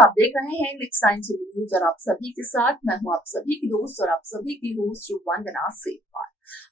आप देख रहे हैं लिक्स न्यूज और आप सभी के साथ मैं हूं आप सभी की दोस्त और आप सभी की होस्ट जो वंदना सेठवाल।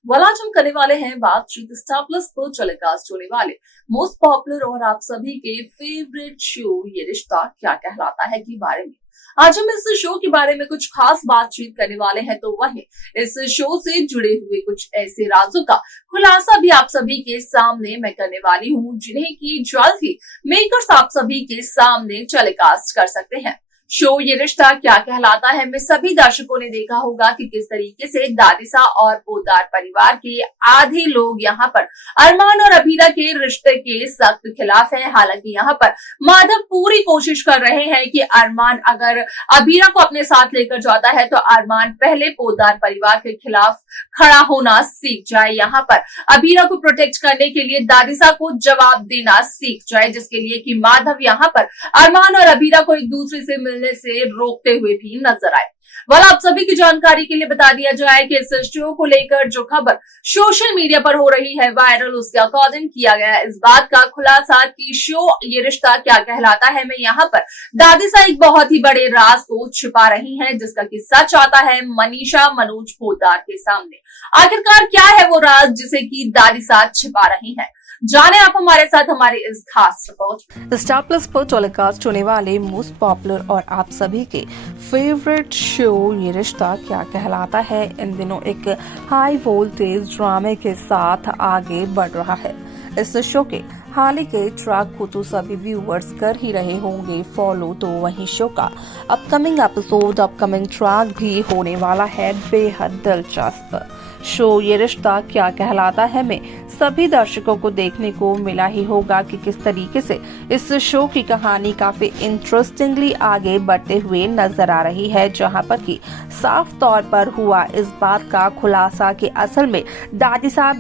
वाला आज हम करने वाले हैं बातचीत स्टार प्लस पर टेलीकास्ट होने वाले मोस्ट पॉपुलर और आप सभी के फेवरेट शो ये रिश्ता क्या कहलाता है के बारे में। आज हम इस शो के बारे में कुछ खास बातचीत करने वाले हैं, तो वही इस शो से जुड़े हुए कुछ ऐसे राजों का खुलासा भी आप सभी के सामने मैं करने वाली हूँ, जिन्हें की जल्द ही मेकर्स आप सभी के सामने टेलीकास्ट कर सकते हैं। शो ये रिश्ता क्या कहलाता है में सभी दर्शकों ने देखा होगा कि किस तरीके से दादिसा और पोद्दार परिवार के आधे लोग यहाँ पर अरमान और अभीरा के रिश्ते के सख्त खिलाफ हैं। हालांकि यहाँ पर माधव पूरी कोशिश कर रहे हैं कि अरमान अगर अभीरा को अपने साथ लेकर जाता है तो अरमान पहले पोद्दार परिवार के खिलाफ खड़ा होना सीख जाए, यहाँ पर अभीरा को प्रोटेक्ट करने के लिए दादिसा को जवाब देना सीख जाए, जिसके लिए कि माधव यहाँ पर अरमान और अभीरा को एक दूसरे से मिलने से रोकते हुए भी नजर आए। वाला आप सभी की जानकारी के लिए बता दिया जाए कि इस शो को लेकर जो खबर सोशल मीडिया पर हो रही है वायरल, उसके अकॉर्डिंग किया गया इस बात का खुलासा कि शो ये रिश्ता क्या कहलाता है में यहाँ पर दादिसा एक बहुत ही बड़े राज को छिपा रही हैं, जिसका कि सच आता है मनीषा मनोज पोद्दार के सामने। आखिरकार क्या है वो राज जिसे की दादिसा छिपा रही है, जाने आप हमारे साथ हमारे इस खास रिपोर्ट। स्टार प्लस पर टेलीकास्ट होने वाले मोस्ट पॉपुलर और आप सभी के फेवरेट शो ये रिश्ता क्या कहलाता है इन दिनों एक हाई वोल्टेज ड्रामे के साथ आगे बढ़ रहा है। इस शो के हाल ही के ट्रैक को तो सभी व्यूअर्स कर ही रहे होंगे फॉलो, तो वहीं शो का अपकमिंग एपिसोड अपकमिंग ट्रैक भी होने वाला है बेहद दिलचस्प। शो ये रिश्ता क्या कहलाता है में सभी दर्शकों को देखने को मिला ही होगा कि किस तरीके से इस शो की कहानी काफी इंटरेस्टिंगली आगे बढ़ते हुए नजर आ रही है, जहां पर कि साफ तौर पर हुआ इस बात का खुलासा कि असल में दादिसा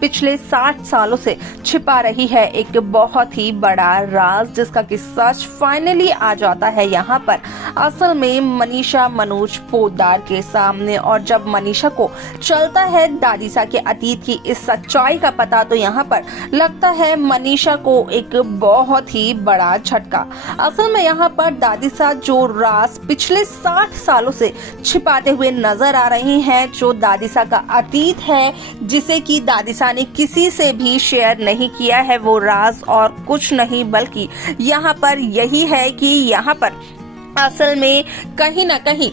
पिछले 60 सालों से छिपा रही है एक बहुत ही बड़ा राज, जिसका कि सच फाइनली आ जाता है यहाँ पर असल में मनीषा मनोज पोद्दार के सामने। और जब मनीषा को चलता है दादिसा के अतीत की इस सच्चाई का पता, तो यहाँ पर लगता है मनीषा को एक बहुत ही बड़ा झटका। असल में यहाँ पर दादिसा जो राज पिछले 60 सालों से छिपाते हुए नजर आ रही हैं, जो दादिसा का अतीत है जिसे कि दादिसा ने किसी से भी शेयर नहीं किया है, वो राज और कुछ नहीं बल्कि यहाँ पर यही है कि यहाँ पर असल में कहीं न कहीं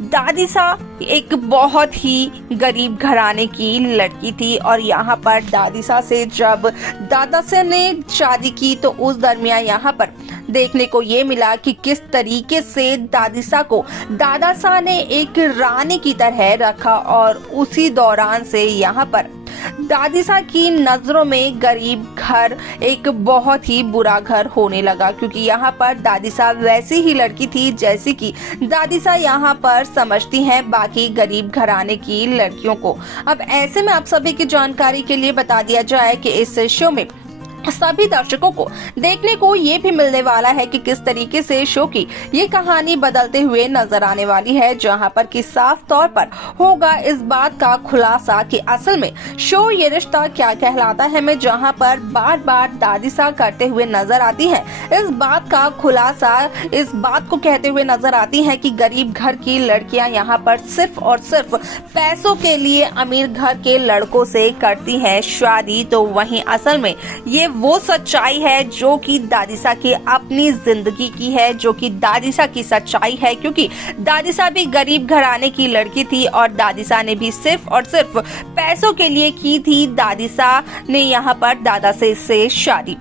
दादिसा एक बहुत ही गरीब घराने की लड़की थी और यहाँ पर दादिसा से जब दादासा ने शादी की तो उस दरमियान यहाँ पर देखने को ये मिला कि किस तरीके से दादिसा को दादासा ने एक रानी की तरह रखा और उसी दौरान से यहाँ पर दादिसा की नजरों में गरीब घर एक बहुत ही बुरा घर होने लगा, क्योंकि यहाँ पर दादिसा वैसी ही लड़की थी जैसी कि दादिसा यहाँ पर समझती हैं बाकी गरीब घराने की लड़कियों को। अब ऐसे में आप सभी की जानकारी के लिए बता दिया जाए कि इस शो में सभी दर्शकों को देखने को ये भी मिलने वाला है कि किस तरीके से शो की ये कहानी बदलते हुए नजर आने वाली है, जहां पर कि साफ तौर पर होगा इस बात का खुलासा कि असल में शो ये रिश्ता क्या कहलाता है में जहां पर बार बार दादिसा करते हुए नजर आती है। इस बात का खुलासा इस बात को कहते हुए नजर आती है कि गरीब घर की लड़कियां यहाँ पर सिर्फ और सिर्फ पैसों के लिए अमीर घर के लड़कों से करती है शादी, तो वहीं असल में ये वो सच्चाई है जो कि दादिसा की अपनी जिंदगी की है, जो कि दादिसा की सच्चाई है, क्योंकि दादिसा भी गरीब घराने की लड़की थी और दादिसा ने भी सिर्फ और सिर्फ पैसों के लिए की थी दादिसा ने यहाँ पर दादा से शादी।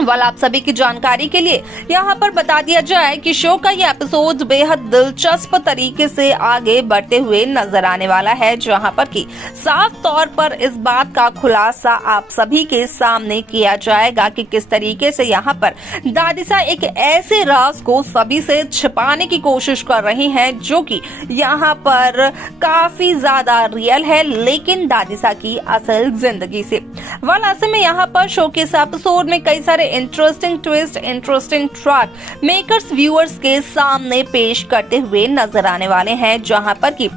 वाला आप सभी की जानकारी के लिए यहाँ पर बता दिया जाए कि शो का ये एपिसोड बेहद दिलचस्प तरीके से आगे बढ़ते हुए नजर आने वाला है, जहाँ पर कि साफ तौर पर इस बात का खुलासा आप सभी के सामने किया जाएगा कि किस तरीके से यहाँ पर दादिसा एक ऐसे राज को सभी से छिपाने की कोशिश कर रही हैं, जो कि यहाँ पर काफी ज्यादा रियल है लेकिन दादिसा की असल जिंदगी से। वाला ऐसे में यहाँ पर शो के इस एपिसोड में कई सारे interesting twist, interesting track makers viewers के सामने पेश करते हुए नजर आने वाले हैं, जहां पर कि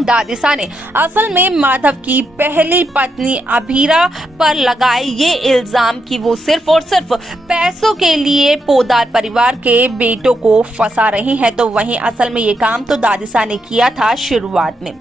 दादिसा ने असल में माधव की पहली पत्नी अभीरा पर लगाए ये इल्जाम कि वो सिर्फ और सिर्फ पैसों के लिए पोद्दार परिवार के बेटों को फंसा रही हैं, तो वहीं असल में ये काम तो दादिसा ने किया था शुरुआत में।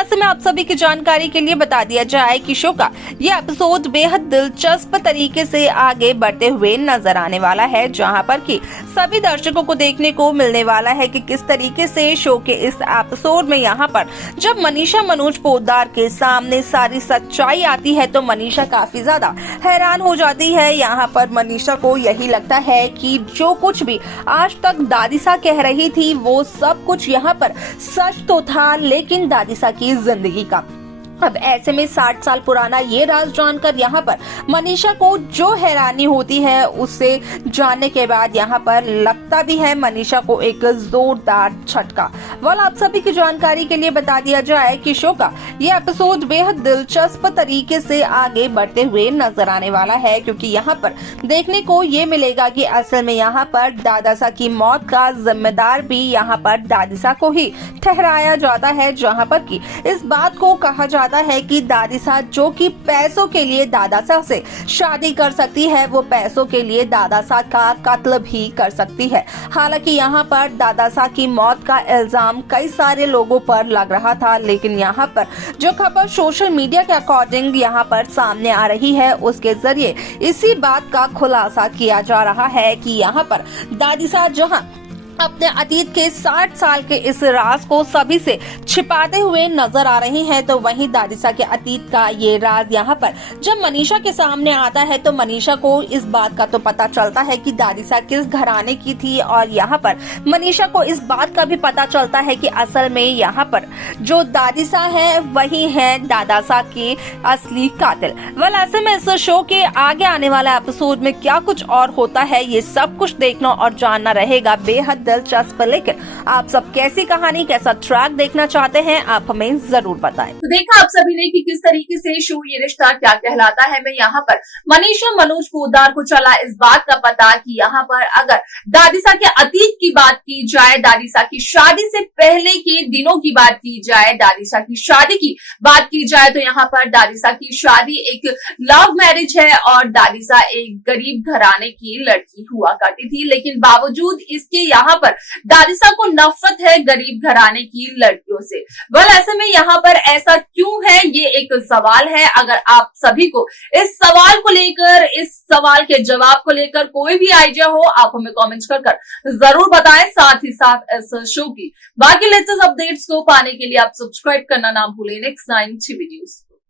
ऐसे में आप सभी की जानकारी के लिए बता दिया जाए कि शो का ये एपिसोड बेहद दिलचस्प तरीके से आगे बढ़ते हुए नजर आने वाला है, जहां पर कि सभी दर्शकों को देखने को मिलने वाला है कि किस तरीके से शो के इस एपिसोड में यहाँ पर जब मनीषा मनोज पोद्दार के सामने सारी सच्चाई आती है तो मनीषा काफी ज्यादा हैरान हो जाती है। यहाँ पर मनीषा को यही लगता है कि जो कुछ भी आज तक दादिसा कह रही थी वो सब कुछ यहाँ पर सच तो था, लेकिन दादिसा की जिंदगी का अब ऐसे में 60 साल पुराना ये राज जानकर यहाँ पर मनीषा को जो हैरानी होती है उससे जानने के बाद यहाँ पर लगता भी है मनीषा को एक जोरदार झटका। आप सभी की जानकारी के लिए बता दिया जाए कि शो का ये एपिसोड बेहद दिलचस्प तरीके से आगे बढ़ते हुए नजर आने वाला है, क्योंकि यहाँ पर देखने को ये मिलेगा कि असल में यहाँ पर दादिसा की मौत का जिम्मेदार भी यहाँ पर दादिसा को ही ठहराया जाता है, जहाँ पर कि इस बात को कहा जाता है कि दादिसा जो कि पैसों के लिए दादासा से शादी कर सकती है वो पैसों के लिए दादासा का कत्ल भी कर सकती है। हालांकि यहाँ पर दादासा की मौत का इल्जाम कई सारे लोगों पर लग रहा था, लेकिन यहाँ पर जो खबर सोशल मीडिया के अकॉर्डिंग यहाँ पर सामने आ रही है उसके जरिए इसी बात का खुलासा किया जा रहा है कि यहाँ पर दादिसा जहाँ अपने अतीत के 60 साल के इस राज को सभी से छिपाते हुए नजर आ रही हैं, तो वहीं दादिसा के अतीत का ये राज यहाँ पर जब मनीषा के सामने आता है तो मनीषा को इस बात का तो पता चलता है कि दादिसा किस घराने की थी, और यहाँ पर मनीषा को इस बात का भी पता चलता है कि असल में यहाँ पर जो दादिसा है वही है दादासा की असली कातिल। ऐसे में इस शो के आगे आने वाले एपिसोड में क्या कुछ और होता है ये सब कुछ देखना और जानना रहेगा बेहद दिलचस्प। लेकिन आप सब कैसी कहानी, कैसा ट्रैक देखना चाहते हैं आप हमें जरूर बताएं। तो देखा आप सभी ने कि किस तरीके से शो ये रिश्ता क्या कहलाता है में यहाँ पर मनीषा मनोज पोद्दार को चला इस बात का पता कि यहाँ पर अगर दादिसा के अतीत की बात की जाए, दादिसा की शादी से पहले के दिनों की बात की जाए, दादिसा की शादी की बात की जाए, तो यहाँ पर दादिसा की शादी एक लव मैरिज है और दादिसा एक गरीब घराने की लड़की हुआ करती थी, लेकिन बावजूद इसके यहाँ पर दादिसा को नफरत है गरीब घराने की लड़कियों से। ऐसे में यहाँ पर ऐसा क्यों है ये एक सवाल है। अगर आप सभी को इस सवाल को लेकर, इस सवाल के जवाब को लेकर कोई भी आइडिया हो आप हमें कमेंट्स कर जरूर बताएं। साथ ही साथ इस शो की बाकी लेटेस्ट अपडेट्स को पाने के लिए आप सब्सक्राइब करना ना भूलें। Next 9 TV news.